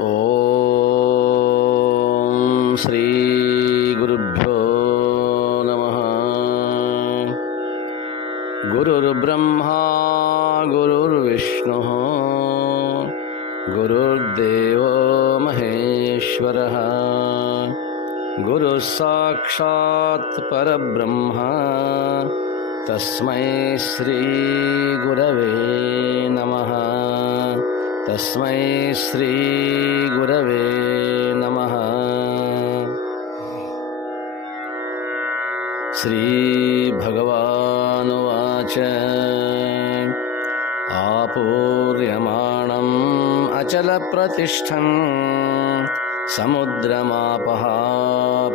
ಓಂ ಶ್ರೀ ಗುರುಭ್ಯೋ ನಮಃ. ಗುರುರ್ಬ್ರಹ್ಮ ಗುರುರ್ವಿಷ್ಣು ಗುರುರ್ದೇವೋ ಮಹೇಶ್ವರಃ. ಗುರುಃ ಸಾಕ್ಷಾತ್ ಪರಬ್ರಹ್ಮ ತಸ್ಮೈ ಶ್ರೀ ಗುರವೇ ನಮಃ. ತಸ್ಮೈ ಶ್ರೀ ಗುರವೇ ನಮಃ. ಶ್ರೀ ಭಗವಾನುವಾಚ ಆಪೂರ್ಯಮಾಣಂ ಅಚಲ ಪ್ರತಿಷ್ಠಂ ಸಮುದ್ರಮಾಪಃ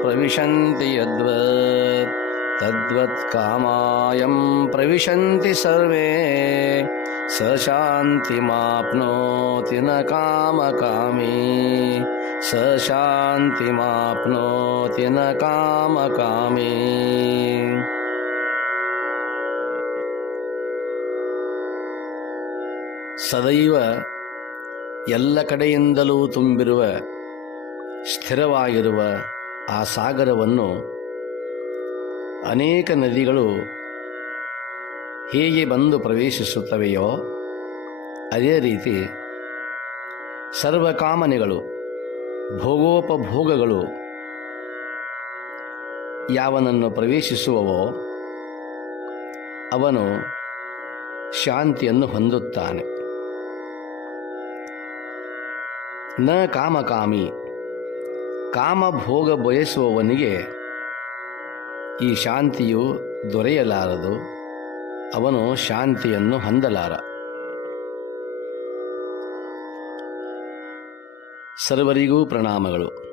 ಪ್ರವಿಶಂತಿ ಯದ್ವತ್ ತದ್ವತ್ ಕಾಮಾಯಂ ಪ್ರವಿಶಂತಿ ಸರ್ವೇ ಸ ಶಾಂತಿಮಾಪ್ನೋತಿ ನ ಕಾಮಕಾಮೀ. ಸ ಶಾಂತಿಮಾಪ್ನೋತಿ ನ ಕಾಮಕಾಮೀ. ಸದೈವ ಎಲ್ಲ ಕಡೆಯಿಂದಲೂ ತುಂಬಿರುವ ಸ್ಥಿರವಾಗಿರುವ ಆ ಸಾಗರವನ್ನು ಅನೇಕ ನದಿಗಳು ಹೇಗೆ ಬಂದು ಪ್ರವೇಶಿಸುತ್ತವೆಯೋ ಅದೇ ರೀತಿ ಸರ್ವಕಾಮನೆಗಳು, ಭೋಗೋಪಭೋಗಗಳು ಯಾವನನ್ನು ಪ್ರವೇಶಿಸುವವೋ ಅವನು ಶಾಂತಿಯನ್ನು ಹೊಂದುತ್ತಾನೆ. ನ ಕಾಮಕಾಮಿ, ಕಾಮಭೋಗ ಬಯಸುವವನಿಗೆ ಈ ಶಾಂತಿಯು ದೊರೆಯಲಾರದು, ಅವನು ಶಾಂತಿಯನ್ನು ಹೊಂದಲಾರ. ಸರ್ವರಿಗೂ ಪ್ರಣಾಮಗಳು.